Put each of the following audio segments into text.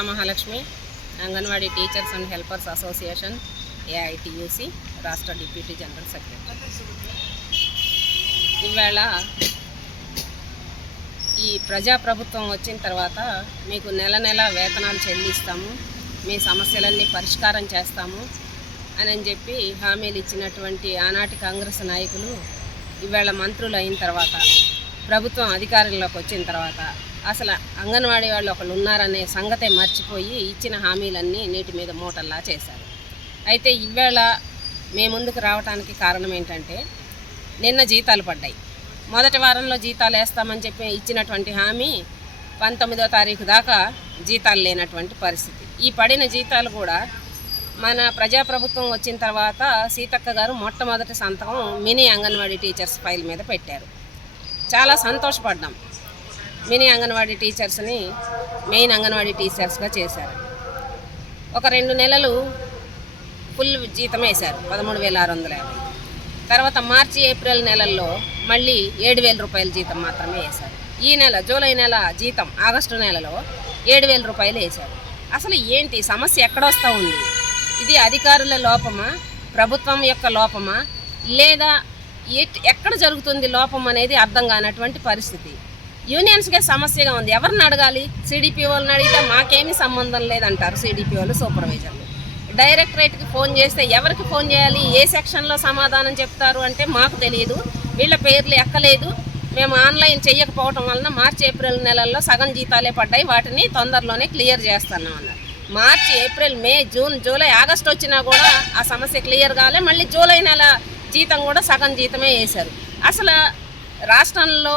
Sita Mahalakshmi Anganwadi teachers and helpers association AITUC రాష్ట్ర deputy general secretary. ఇవాళ ఈ ప్రజాప్రభుత్వం వచ్చిన తర్వాత మీకు నెల నెల వేతనాలు చెల్లిస్తాము మీ సమస్యలన్నీ పరిష్కారం చేస్తాము అని అని చెప్పి హామీలు ఇచ్చినటువంటి ఆనాటి కాంగ్రెస్ నాయకులు ఇవాళ మంత్రులు అయిన తర్వాత ప్రభుత్వం అధికారంలోకి వచ్చిన తర్వాత అసలు అంగన్వాడీ వాళ్ళు ఒకళ్ళు ఉన్నారనే సంగతే మర్చిపోయి ఇచ్చిన హామీలన్నీ నీటి మీద మూటల్లా చేశారు. అయితే ఇవాళ మే ముందుకు రావడానికి కారణం ఏంటంటే నిన్న జీతాలు పడ్డాయి. మొదటి వారంలో జీతాలు వేస్తామని చెప్పి ఇచ్చినటువంటి హామీ పంతొమ్మిదో తారీఖు దాకా జీతాలు లేనటువంటి పరిస్థితి. ఈ పడిన జీతాలు కూడా మన ప్రజాప్రభుత్వం వచ్చిన తర్వాత సీతక్క గారు మొట్టమొదటి సంతకం మినీ అంగన్వాడీ టీచర్స్ ఫైల్ మీద పెట్టారు. చాలా సంతోషపడ్డాం. మినీ అంగన్వాడీ టీచర్స్ని మెయిన్ అంగన్వాడీ టీచర్స్గా చేశారు. ఒక రెండు నెలలు ఫుల్ జీతం వేశారు పదమూడు వేల ఆరు వందల యాభై. తర్వాత మార్చి ఏప్రిల్ నెలల్లో మళ్ళీ ఏడు వేల రూపాయల జీతం మాత్రమే వేశారు. ఈ నెల జూలై నెల జీతం ఆగస్టు నెలలో ఏడు వేల రూపాయలు వేశారు. అసలు ఏంటి? సమస్య ఎక్కడొస్తూ ఉంది? ఇది అధికారుల లోపమా? ప్రభుత్వం యొక్క లోపమా? లేదా ఎట్ ఎక్కడ జరుగుతుంది లోపం అనేది అర్థం కానటువంటి పరిస్థితి. యూనియన్స్కే సమస్యగా ఉంది. ఎవరిని అడగాలి? సిడిపి వాళ్ళని అడిగితే మాకేమీ సంబంధం లేదంటారు సిడిపి వాళ్ళు సూపర్వైజర్లు డైరెక్టరేట్కి ఫోన్ చేస్తే ఎవరికి ఫోన్ చేయాలి? ఏ సెక్షన్లో సమాధానం చెప్తారు అంటే మాకు తెలియదు. వీళ్ళ పేర్లు ఎక్కలేదు. మేము ఆన్లైన్ చేయకపోవటం వలన మార్చి ఏప్రిల్ నెలల్లో సగం జీతాలే పడ్డాయి. వాటిని తొందరలోనే క్లియర్ చేస్తున్నాం అన్నారు March April May June July August వచ్చినా కూడా ఆ సమస్య క్లియర్ కాలే. మళ్ళీ జూలై నెల జీతం కూడా సగం జీతమే వేశారు. అసలు రాష్ట్రంలో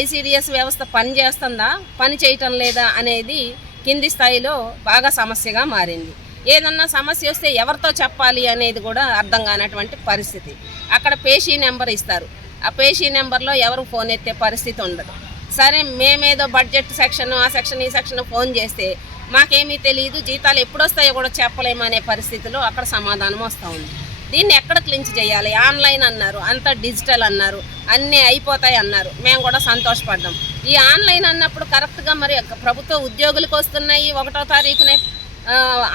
ఐసీడిఎస్ వ్యవస్థ పని చేస్తుందా పని చేయటం లేదా అనేది కింది స్థాయిలో బాగా సమస్యగా మారింది. ఏదన్నా సమస్య వస్తే ఎవరితో చెప్పాలి అనేది కూడా అర్థం కానటువంటి పరిస్థితి. అక్కడ పేషీ నెంబర్ ఇస్తారు. ఆ పేషీ నెంబర్లో ఎవరు ఫోన్ ఎత్తే పరిస్థితి ఉండదు. సరే మేమేదో బడ్జెట్ సెక్షన్ ఆ సెక్షన్ ఈ సెక్షన్ ఫోన్ చేస్తే మాకేమీ తెలియదు జీతాలు ఎప్పుడు వస్తాయో కూడా చెప్పలేము అనే పరిస్థితిలో అక్కడ సమాధానం వస్తూ ఉంది. దీన్ని ఎక్కడ క్లించ్ చేయాలి? ఆన్లైన్ అన్నారు అంతా డిజిటల్ అన్నారు అన్నీ అయిపోతాయి అన్నారు. మేము కూడా సంతోషపడ్డాం. ఈ ఆన్లైన్ అన్నప్పుడు కరెక్ట్గా మరి ప్రభుత్వ ఉద్యోగులకు వస్తున్నాయి ఒకటో తారీఖునే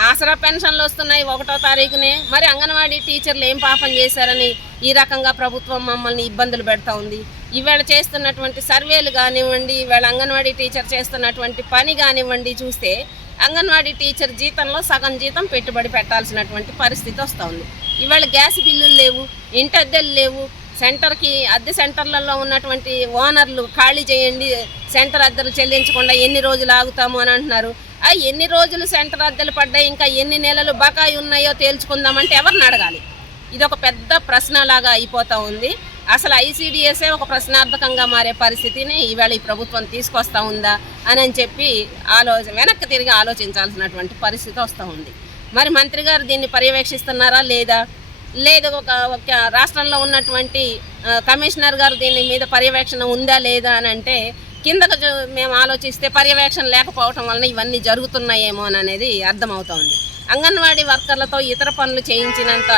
ఆసరా పెన్షన్లు వస్తున్నాయి ఒకటో తారీఖునే. మరి అంగన్వాడీ టీచర్లు ఏం పాపం చేశారని ఈ రకంగా ప్రభుత్వం మమ్మల్ని ఇబ్బందులు పెడతా ఉంది. ఈవేళ చేస్తున్నటువంటి సర్వేలు కానివ్వండి ఈవేళ అంగన్వాడీ టీచర్ చేస్తున్నటువంటి పని కానివ్వండి చూస్తే అంగన్వాడీ టీచర్ జీతంలో సగం జీతం పెట్టుబడి పెట్టాల్సినటువంటి పరిస్థితి వస్తూ ఉంది. ఇవాళ గ్యాస్ బిల్లులు లేవు ఇంటి అద్దెలు లేవు. సెంటర్కి అద్దె సెంటర్లలో ఉన్నటువంటి ఓనర్లు ఖాళీ చేయండి సెంటర్ అద్దెలు చెల్లించకుండా ఎన్ని రోజులు ఆగుతాము అని అంటున్నారు. ఆ ఎన్ని రోజులు సెంటర్ అద్దెలు పడ్డాయి ఇంకా ఎన్ని నెలలు బకాయి ఉన్నాయో తేల్చుకుందామంటే ఎవరిని అడగాలి? ఇది ఒక పెద్ద ప్రశ్నలాగా అయిపోతూ ఉంది. అసలు ఐసీడిఎస్ఏ ఒక ప్రశ్నార్థకంగా మారే పరిస్థితిని ఈవేళ ఈ ప్రభుత్వం తీసుకొస్తా ఉందా అని చెప్పి ఆలోచన వెనక్కి తిరిగి ఆలోచించాల్సినటువంటి పరిస్థితి వస్తూ ఉంది. మరి మంత్రి గారు దీన్ని పర్యవేక్షిస్తున్నారా లేదా? లేదు ఒక ఒక రాష్ట్రంలో ఉన్నటువంటి కమిషనర్ గారు దీని మీద పర్యవేక్షణ ఉందా లేదా అని అంటే కిందకు మేము ఆలోచిస్తే పర్యవేక్షణ లేకపోవటం వలన ఇవన్నీ జరుగుతున్నాయేమో అని అనేది అర్థమవుతోంది. అంగన్వాడీ వర్కర్లతో ఇతర పనులు చేయించినంత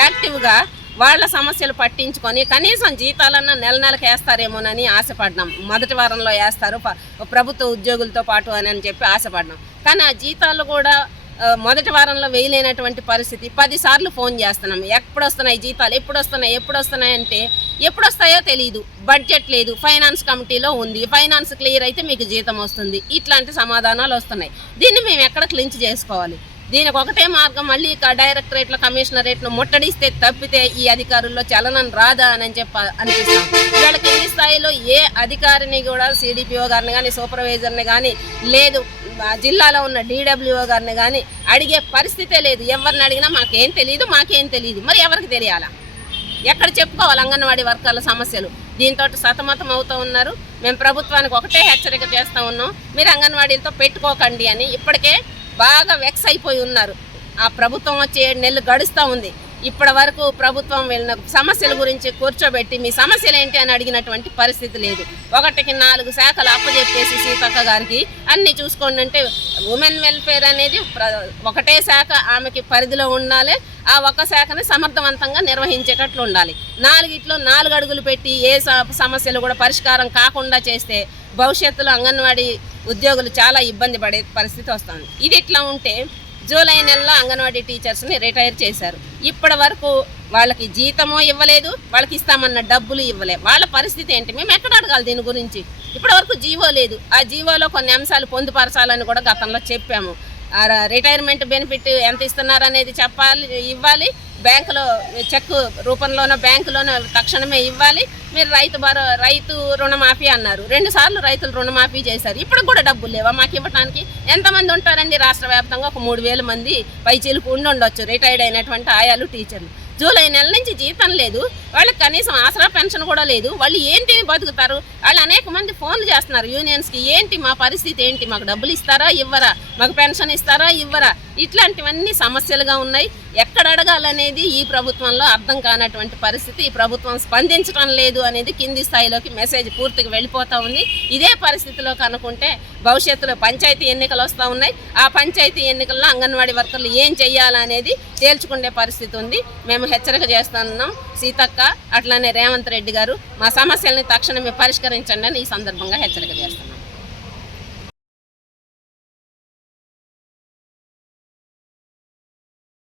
యాక్టివ్గా వాళ్ళ సమస్యలు పట్టించుకొని కనీసం జీతాలన్నా నెల నెలకు వేస్తారేమోనని ఆశపడ్డాం. మొదటి వారంలో వేస్తారు ప్రభుత్వ ఉద్యోగులతో పాటు అని అని చెప్పి ఆశపడ్డాం. కానీ ఆ జీతాలు కూడా మొదటి వారంలో వేయలేనటువంటి పరిస్థితి. పదిసార్లు ఫోన్ చేస్తున్నాం. ఎప్పుడు వస్తున్నాయి జీతాలు? ఎప్పుడు వస్తున్నాయి ఎప్పుడు వస్తున్నాయి అంటే ఎప్పుడు వస్తాయో తెలియదు బడ్జెట్ లేదు. ఫైనాన్స్ కమిటీలో ఉంది. ఫైనాన్స్ క్లియర్ అయితే మీకు జీతం వస్తుంది. ఇట్లాంటి సమాధానాలు వస్తున్నాయి. దీన్ని మేము ఎక్కడ క్లించ్ చేసుకోవాలి? దీనికి ఒకటే మార్గం మళ్ళీ ఇక డైరెక్టరేట్లో కమిషనరేట్ను ముట్టడిస్తే తప్పితే ఈ అధికారుల్లో చలనం రాదా అని చెప్ప అనిపిస్తాం. వీళ్ళ కింది స్థాయిలో ఏ అధికారిని కూడా సిడిపిఓ గారిని కానీ సూపర్వైజర్ని కానీ లేదు. జిల్లాలో ఉన్న డీడబ్ల్యూఓ గారిని కానీ అడిగే పరిస్థితే లేదు. ఎవరిని అడిగినా మాకేం తెలియదు మాకేం తెలియదు మరి ఎవరికి తెలియాలా? ఎక్కడ చెప్పుకోవాలి అంగన్వాడీ వర్కర్ల సమస్యలు? దీంతో సతమతం అవుతూ ఉన్నారు. మేము ప్రభుత్వానికి ఒకటే హెచ్చరిక చేస్తూ ఉన్నాం. మీరు అంగన్వాడీలతో పెట్టుకోకండి అని. ఇప్పటికే బాగా వెక్స్ అయిపోయి ఉన్నారు. ఆ ప్రభుత్వం వచ్చి ఏడు నెలలు గడుస్తూ ఉంది. ఇప్పటి వరకు ప్రభుత్వం వెళ్ళిన సమస్యల గురించి కూర్చోబెట్టి మీ సమస్యలు ఏంటి అని అడిగినటువంటి పరిస్థితి లేదు. ఒకటికి నాలుగు శాఖలు అప్పచెప్పేసి సీతక్క గారికి అన్ని చూసుకోండి అంటే ఉమెన్ వెల్ఫేర్ అనేది ప్ర- ఒకటే శాఖ ఆమెకి పరిధిలో ఉండాలి. ఆ ఒక్క శాఖని సమర్థవంతంగా నిర్వహించేటట్లు ఉండాలి. నాలుగిట్లో నాలుగు అడుగులు పెట్టి ఏ సమస్యలు కూడా పరిష్కారం కాకుండా చేస్తే భవిష్యత్తులో అంగన్వాడీ ఉద్యోగులు చాలా ఇబ్బంది పడే పరిస్థితి వస్తుంది. ఇది ఇట్లా ఉంటే జూలై నెలలో అంగన్వాడీ టీచర్స్ని రిటైర్ చేశారు. ఇప్పటి వరకు వాళ్ళకి జీతమో ఇవ్వలేదు వాళ్ళకి ఇస్తామన్న డబ్బులు ఇవ్వలేదు వాళ్ళ పరిస్థితి ఏంటి? మేము ఎక్కడ అడగాలి దీని గురించి? ఇప్పటి వరకు జీవో లేదు. ఆ జీవోలో కొన్ని అంశాలు పొందుపరచాలని కూడా గతంలో చెప్పాము. రిటైర్మెంట్ బెనిఫిట్ ఎంత ఇస్తున్నారు అనేది చెప్పాలి ఇవ్వాలి. బ్యాంకులో చెక్ రూపంలోనో బ్యాంకులోనో తక్షణమే ఇవ్వాలి. మీరు రైతు బరో రైతు రుణమాఫీ అన్నారు. రెండు సార్లు రైతులు రుణమాఫీ చేశారు. ఇప్పుడు కూడా డబ్బులు లేవా మాకు ఇవ్వడానికి ఎంతమంది ఉంటారండి రాష్ట్ర వ్యాప్తంగా? ఒక మూడు వేల మంది పైచీలకు ఉండి ఉండొచ్చు. రిటైర్డ్ అయినటువంటి ఆయాలు టీచర్లు. జూలై నెల నుంచి జీతం లేదు. వాళ్ళకి కనీసం ఆసరా పెన్షన్ కూడా లేదు. వాళ్ళు ఏంటి బతుకుతారు? వాళ్ళు అనేక మంది ఫోన్లు చేస్తున్నారు యూనియన్స్కి ఏంటి మా పరిస్థితి? ఏంటి? మాకు డబ్బులు ఇస్తారా? ఇవ్వరా? మాకు పెన్షన్ ఇస్తారా? ఇవ్వరా? ఇట్లాంటివన్నీ సమస్యలుగా ఉన్నాయి. ఎక్కడ అడగాలనేది ఈ ప్రభుత్వంలో అర్థం కానటువంటి పరిస్థితి ఈ ప్రభుత్వం స్పందించడం లేదు అనేది కింది స్థాయిలోకి మెసేజ్ పూర్తిగా వెళ్ళిపోతూ ఉంది. ఇదే పరిస్థితిలో కనుకుంటే భవిష్యత్తులో పంచాయతీ ఎన్నికలు వస్తూ ఉన్నాయి. ఆ పంచాయతీ ఎన్నికల్లో అంగన్వాడీ వర్కర్లు ఏం చేయాలనేది తేల్చుకునే పరిస్థితి ఉంది. మేము హెచ్చరిక చేస్తున్నాం సీతక్క అట్లానే రేవంత్ రెడ్డి గారు మా సమస్యల్ని తక్షణమే పరిష్కరించండి అని ఈ సందర్భంగా హెచ్చరిక చేస్తున్నాం.